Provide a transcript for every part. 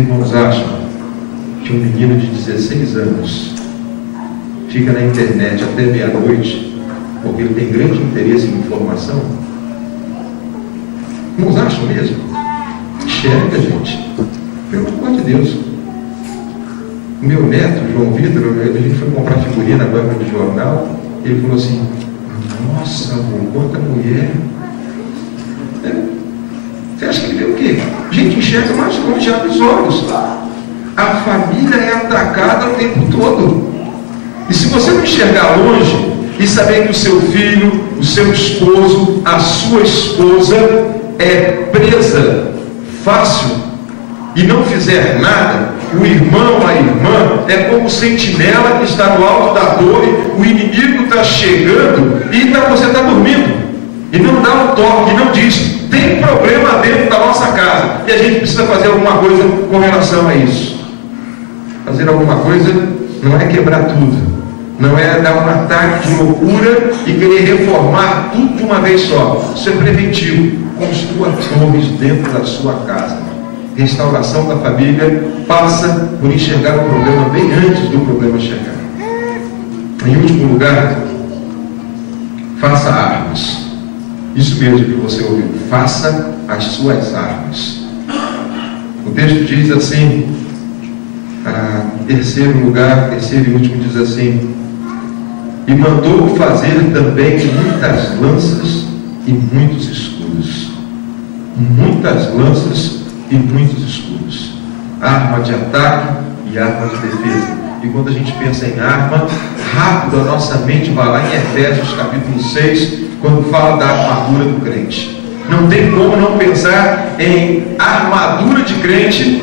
irmãos acham que um menino de 16 anos fica na internet até meia-noite porque ele tem grande interesse em informação? Irmãos acham mesmo? Enxerga, gente. Pelo amor de Deus. O meu neto, João Vitor, a gente foi comprar figurinha na banca de jornal, ele falou assim: nossa, avô, quanta mulher. Você acha que ele vê o quê? A gente enxerga mais longe, abre os olhos. A família é atacada o tempo todo. E se você não enxergar longe e saber que o seu filho, o seu esposo, a sua esposa é presa fácil e não fizer nada, o irmão, a irmã é como sentinela que está no alto da torre, o inimigo está chegando e você está dormindo e não dá um toque, não diz: tem problema dentro da nossa casa e a gente precisa fazer alguma coisa com relação a isso. Fazer alguma coisa não é quebrar tudo, não é dar um ataque de loucura e querer reformar tudo de uma vez só. Isso é preventivo. Construa torres dentro da sua casa. Restauração da família passa por enxergar o problema bem antes do problema chegar. Em último lugar, faça armas. Isso mesmo que você ouviu, faça as suas armas. O texto diz assim, terceiro e último, diz assim: e mandou fazer também muitas lanças e muitos escudos. Muitas lanças e muitos escudos. Arma de ataque e arma de defesa. E quando a gente pensa em arma, rápido a nossa mente vai lá em Efésios capítulo 6, quando fala da armadura do crente. Não tem como não pensar em armadura de crente,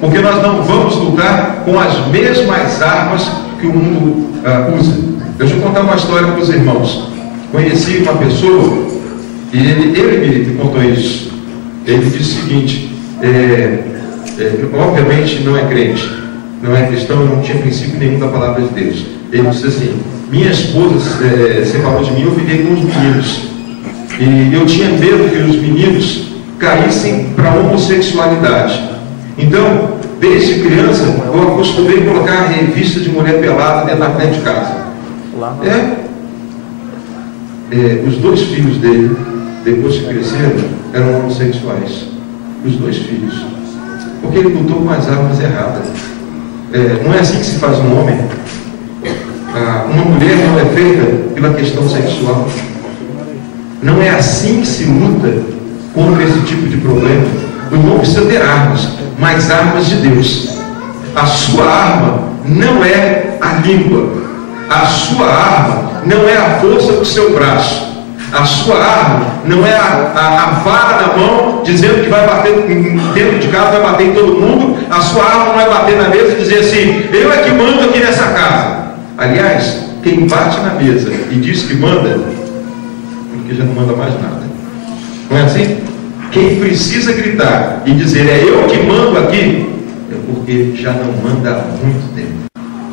porque nós não vamos lutar com as mesmas armas que o mundo usa. Deixa eu contar uma história para os irmãos. Conheci uma pessoa, e ele me contou isso. Ele disse o seguinte: obviamente não é crente, não é cristão, não tinha princípio nenhum da palavra de Deus. Ele disse assim: minha esposa separou de mim, eu fiquei com os meninos, e eu tinha medo que os meninos caíssem para a homossexualidade. Então, desde criança, eu acostumei a colocar a revista de mulher pelada dentro de casa. Os dois filhos dele, depois que cresceram, eram homossexuais. Os dois filhos. Porque ele lutou com as armas erradas. Não é assim que se faz um homem. Uma mulher não é feita pela questão sexual. Não é assim que se luta contra esse tipo de problema. O irmão precisa ter armas, mas armas de Deus. A sua arma não é a língua. A sua arma não é a força do seu braço. A sua arma não é a vara na mão dizendo que vai bater dentro de casa, vai bater em todo mundo. A sua arma não é bater na mesa e dizer assim: eu é que mando aqui nessa casa. Aliás, quem bate na mesa e diz que manda, porque já não manda mais nada. Não é assim? Quem precisa gritar e dizer é eu que mando aqui, é porque já não manda há muito tempo.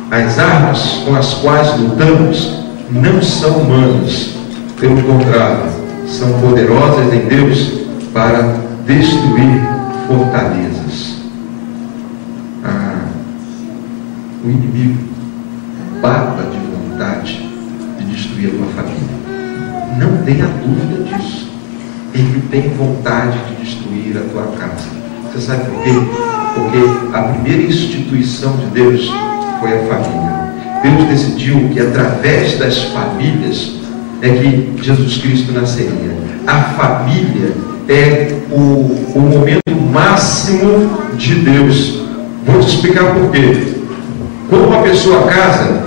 As armas com as quais lutamos não são humanas. Pelo contrário, são poderosas em Deus para destruir fortalezas. O inimigo bata de vontade de destruir a tua família. Não tenha dúvida disso. Ele tem vontade de destruir a tua casa. Você sabe por quê? Porque a primeira instituição de Deus foi a família. Deus decidiu que através das famílias é que Jesus Cristo nasceria. A família é o momento máximo de Deus. Vou te explicar por quê. Quando uma pessoa casa,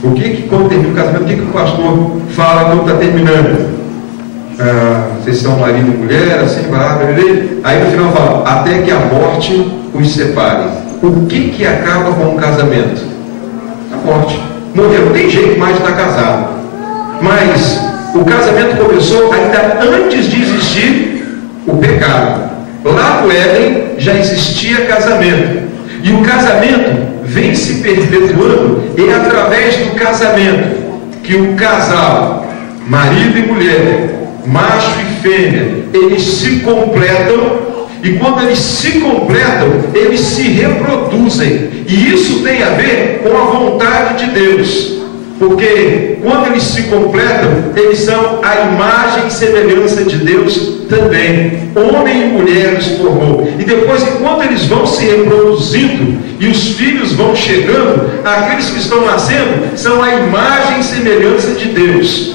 quando termina o casamento, o que o pastor fala quando está terminando? Vocês são marido e mulher, assim vai, aí no final fala, até que a morte os separe. O que acaba com o casamento? A morte. Morreu, não tem jeito mais de estar casado. Mas o casamento começou ainda antes de existir o pecado. Lá no Éden já existia casamento. E o casamento vem se perpetuando, e é através do casamento que o casal, marido e mulher, macho e fêmea, eles se completam E quando eles se completam, eles se reproduzem. E isso tem a ver com a vontade de Deus. Porque quando eles se completam, eles são a imagem e semelhança de Deus também. Homem e mulher os formou. E depois, enquanto eles vão se reproduzindo e os filhos vão chegando, aqueles que estão nascendo são a imagem e semelhança de Deus.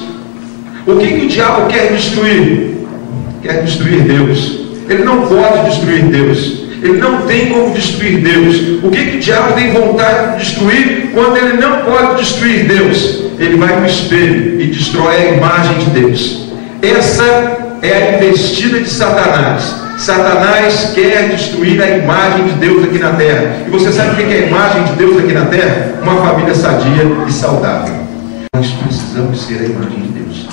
O que o diabo quer destruir? Quer destruir Deus. Ele não pode destruir Deus. Ele não tem como destruir Deus. O que o diabo tem vontade de destruir quando ele não pode destruir Deus? Ele vai no espelho e destrói a imagem de Deus. Essa é a investida de Satanás. Satanás quer destruir a imagem de Deus aqui na terra. E você sabe o que é a imagem de Deus aqui na terra? Uma família sadia e saudável. Nós precisamos ser a imagem de Deus.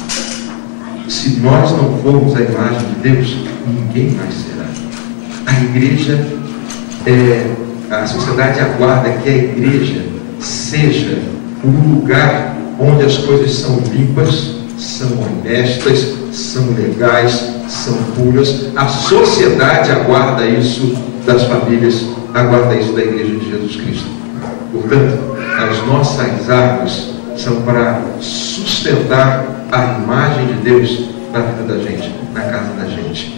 Se nós não formos a imagem de Deus, ninguém mais será. A igreja, a sociedade aguarda que a igreja seja o lugar onde as coisas são limpas, são honestas, são legais, são puras. A sociedade aguarda isso das famílias, aguarda isso da igreja de Jesus Cristo. Portanto, as nossas armas são para sustentar a imagem de Deus na vida da gente, na casa da gente.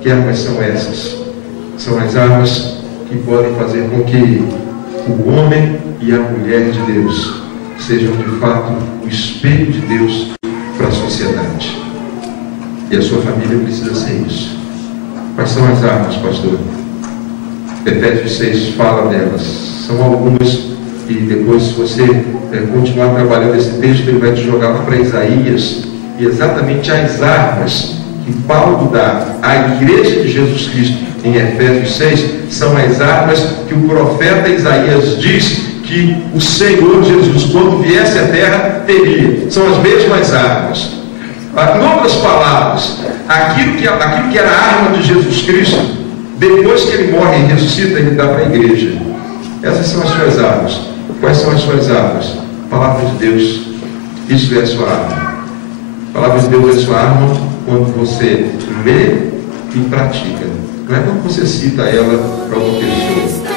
Que armas são essas? São as armas que podem fazer com que o homem e a mulher de Deus sejam de fato o espelho de Deus para a sociedade. E a sua família precisa ser isso. Quais são as armas, pastor? Efésios 6 fala delas. São algumas, e depois, se você continuar trabalhando esse texto, ele vai te jogar lá para Isaías, e exatamente as armas que Paulo dá à igreja de Jesus Cristo em Efésios 6 são as armas que o profeta Isaías diz que o Senhor Jesus, quando viesse à terra, teria. São as mesmas armas. Em outras palavras, aquilo que era a arma de Jesus Cristo, depois que ele morre e ressuscita, ele dá para a igreja. Essas são as suas armas. Quais são as suas armas? A palavra de Deus. Isso é a sua arma. A palavra de Deus é a sua arma quando você lê e pratica. Não é quando você cita ela para outra pessoa.